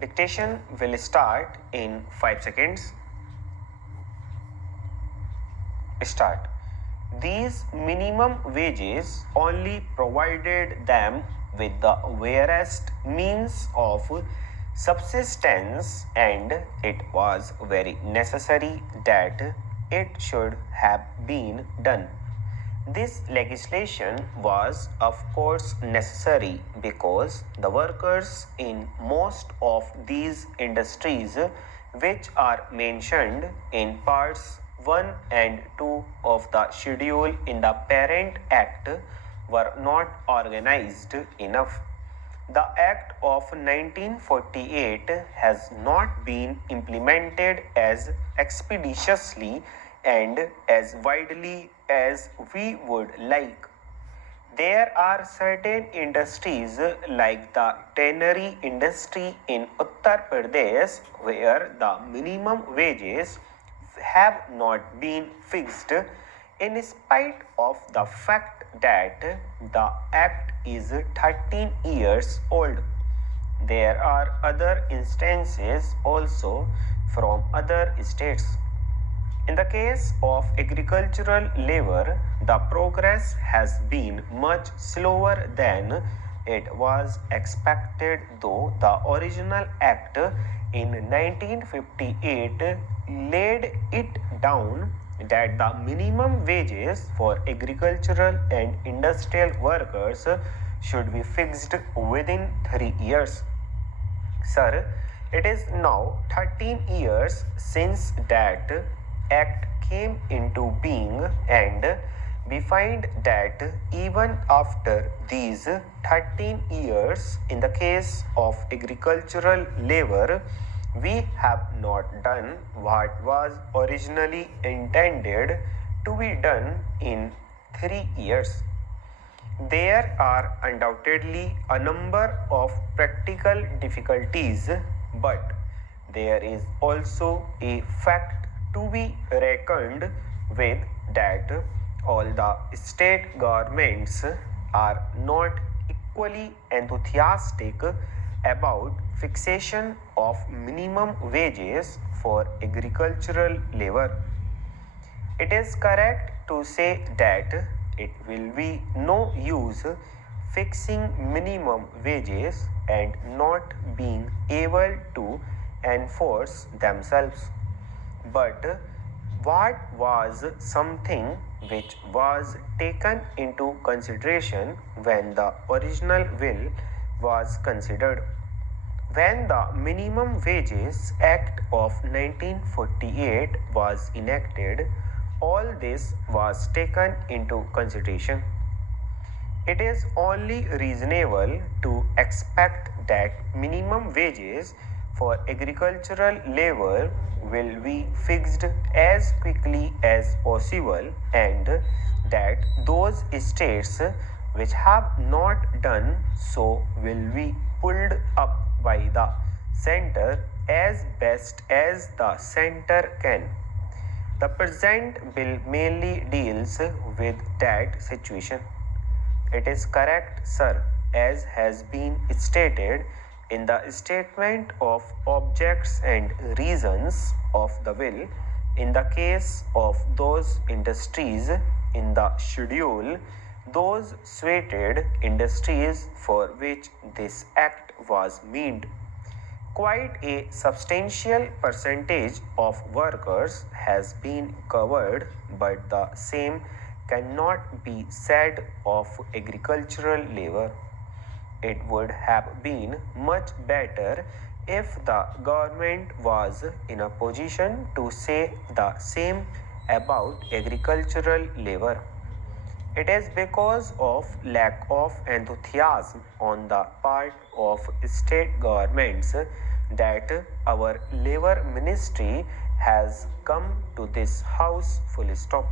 Dictation will start in 5 seconds. Start. These minimum wages only provided them with the barest means of subsistence, and it was very necessary that it should have been done. This legislation was, of course, necessary because the workers in most of these industries, which are mentioned in parts 1 and 2 of the schedule in the Parent Act, were not organized enough. The Act of 1948 has not been implemented as expeditiously and as widely as we would like. There are certain industries like the tannery industry in Uttar Pradesh where the minimum wages have not been fixed in spite of the fact that the act is 13 years old. There are other instances also from other states. In the case of agricultural labor, the progress has been much slower than it was expected, though the original act in 1958 laid it down that the minimum wages for agricultural and industrial workers should be fixed within 3 years. Sir, it is now 13 years since that act came into being, and we find that even after these 13 years, in the case of agricultural labor, we have not done what was originally intended to be done in 3 years. There are undoubtedly a number of practical difficulties, but there is also a fact to be reckoned with that all the state governments are not equally enthusiastic about fixation of minimum wages for agricultural labor. It is correct to say that it will be no use fixing minimum wages and not being able to enforce themselves. But what was something which was taken into consideration when the original will was considered? When the Minimum Wages Act of 1948 was enacted, all this was taken into consideration. It is only reasonable to expect that minimum wages for agricultural labor will be fixed as quickly as possible, and that those states which have not done so will be pulled up by the center as best as the center can. The present bill mainly deals with that situation. It is correct, sir, as has been stated in the statement of objects and reasons of the bill. In the case of those industries in the schedule, those slated industries for which this act was meant, quite a substantial percentage of workers has been covered, but the same cannot be said of agricultural labor. It would have been much better if the government was in a position to say the same about agricultural labor. It is because of lack of enthusiasm on the part of state governments that our labor ministry has come to this house full stop.